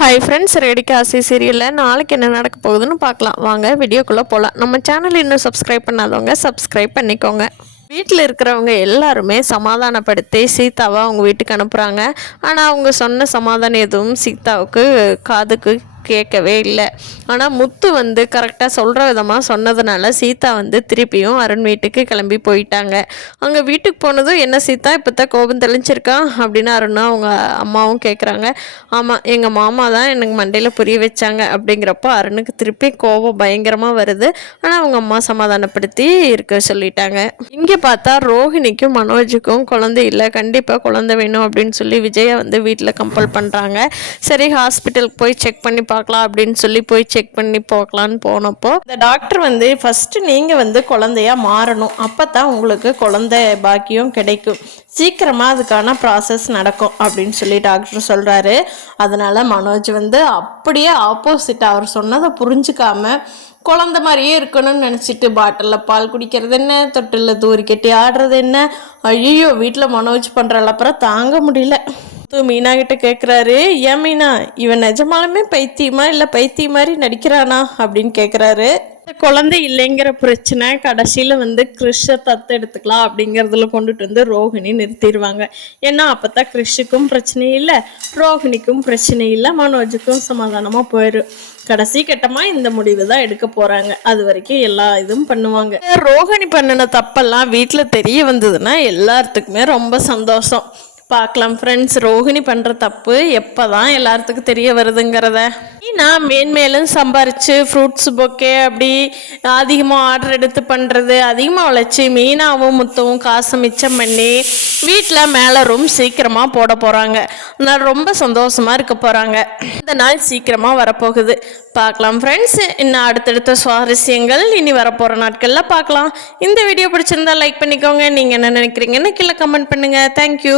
Hi friends, ரேடிகாசி சீரியலில் நாளைக்கு என்ன நடக்க போகுதுன்னு பார்க்கலாம். வாங்க வீடியோக்குள்ளே போகலாம். நம்ம சேனல் இன்னும் சப்ஸ்கிரைப் பண்ணாதவங்க சப்ஸ்கிரைப் பண்ணிக்கோங்க. வீட்டில் இருக்கிறவங்க எல்லாருமே சமாதானப்படுத்தி சீதாவை அவங்க வீட்டுக்கு அனுப்புகிறாங்க. ஆனால் அவங்க சொன்ன சமாதானம் எதுவும் சீதாவுக்கு காதுக்கு கேட்கவே இல்லை. ஆனால் முத்து வந்து கரெக்டாக சொல்கிற விதமாக சொன்னதுனால சீதா வந்து திருப்பியும் அருண் வீட்டுக்கு கிளம்பி போயிட்டாங்க. அங்கே வீட்டுக்கு போனதும் என்ன சீதா இப்போ தான் கோபம் தெளிஞ்சிருக்கா அப்படின்னு அருணும் அவங்க அம்மாவும் கேட்குறாங்க. ஆமாம், எங்கள் மாமா தான் எனக்கு மண்டையில் புரிய வச்சாங்க அப்படிங்கிறப்போ அருணுக்கு திருப்பி கோபம் பயங்கரமாக வருது. ஆனால் அவங்க அம்மா சமாதானப்படுத்தி இருக்க சொல்லிட்டாங்க. இங்கே பார்த்தா ரோஹிணிக்கும் மனோஜுக்கும் குழந்தை இல்லை, கண்டிப்பாக குழந்தை வேணும் அப்படின்னு சொல்லி விஜயை வந்து வீட்டில் கம்பல் பண்ணுறாங்க. சரி, ஹாஸ்பிட்டலுக்கு போய் செக் பண்ணி பார்க்கலாம் அப்படின்னு சொல்லி போய் செக் பண்ணி போகலான்னு போனப்போ இந்த டாக்டர் வந்து ஃபஸ்ட்டு நீங்கள் வந்து குழந்தையா மாறணும், அப்போ தான் உங்களுக்கு குழந்தை பாக்கியம் கிடைக்கும், சீக்கிரமாக அதுக்கான ப்ராசஸ் நடக்கும் அப்படின்னு சொல்லி டாக்டர் சொல்கிறாரு. அதனால் மனோஜ் வந்து அப்படியே ஆப்போசிட், அவர் சொன்னதை புரிஞ்சுக்காம குழந்த மாதிரியே இருக்கணும்னு நினச்சிட்டு பாட்டிலில் பால் குடிக்கிறது என்ன, தொட்டிலில் தூரி கட்டி ஆடுறது என்ன, ஐயோ வீட்டில் மனோஜ் பண்ணுறாள். அப்புறம் தாங்க முடியல. மீனா கிட்ட கேட்குறாரு, ஏன் மீனா இவன் நிஜமாலுமே பைத்தியமா இல்லை பைத்தியம் மாதிரி நடிக்கிறானா அப்படின்னு கேட்குறாரு. குழந்தை இல்லைங்கிற பிரச்சனை கடைசியில் வந்து கிறிஷை தத்து எடுத்துக்கலாம் அப்படிங்கிறதுல கொண்டுட்டு வந்து ரோஹிணி நிறுத்திடுவாங்க. ஏன்னா அப்போ தான் கிறிஷுக்கும் பிரச்சனை இல்லை, ரோஹிணிக்கும் பிரச்சனை இல்லை, மனோஜுக்கும் சமாதானமாக போயிடும். கடைசி கட்டமாக இந்த முடிவு தான் எடுக்க போகிறாங்க. அது வரைக்கும் எல்லா இதுவும் பண்ணுவாங்க. ரோஹிணி பண்ணின தப்பெல்லாம் வீட்டில் தெரிய வந்ததுன்னா எல்லாத்துக்குமே ரொம்ப சந்தோஷம். பார்க்கலாம் ஃப்ரெண்ட்ஸ், ரோஹிணி பண்ணுற தப்பு எப்போ தான் எல்லாத்துக்கும் தெரிய வருதுங்கிறத. நான் மேன்மேலும் சம்பாரித்து ஃப்ரூட்ஸ் பொக்கே அப்படி அதிகமாக ஆர்டர் எடுத்து பண்ணுறது, அதிகமாக உழைச்சி மீனாவும் முத்தவும் காசு மிச்சம் பண்ணி வீட்டில் மேலே ரூம் சீக்கிரமாக போட போகிறாங்க. நான் ரொம்ப சந்தோஷமாக இருக்க போகிறாங்க. இந்த நாள் சீக்கிரமாக வரப்போகுது. பார்க்கலாம் ஃப்ரெண்ட்ஸ், இன்னும் அடுத்தடுத்த சுவாரஸ்யங்கள் இனி வரப்போகிற நாட்களில் பார்க்கலாம். இந்த வீடியோ பிடிச்சிருந்தா லைக் பண்ணிக்கோங்க. நீங்கள் என்ன நினைக்கிறீங்கன்னு கீழே கமெண்ட் பண்ணுங்கள். தேங்க்யூ.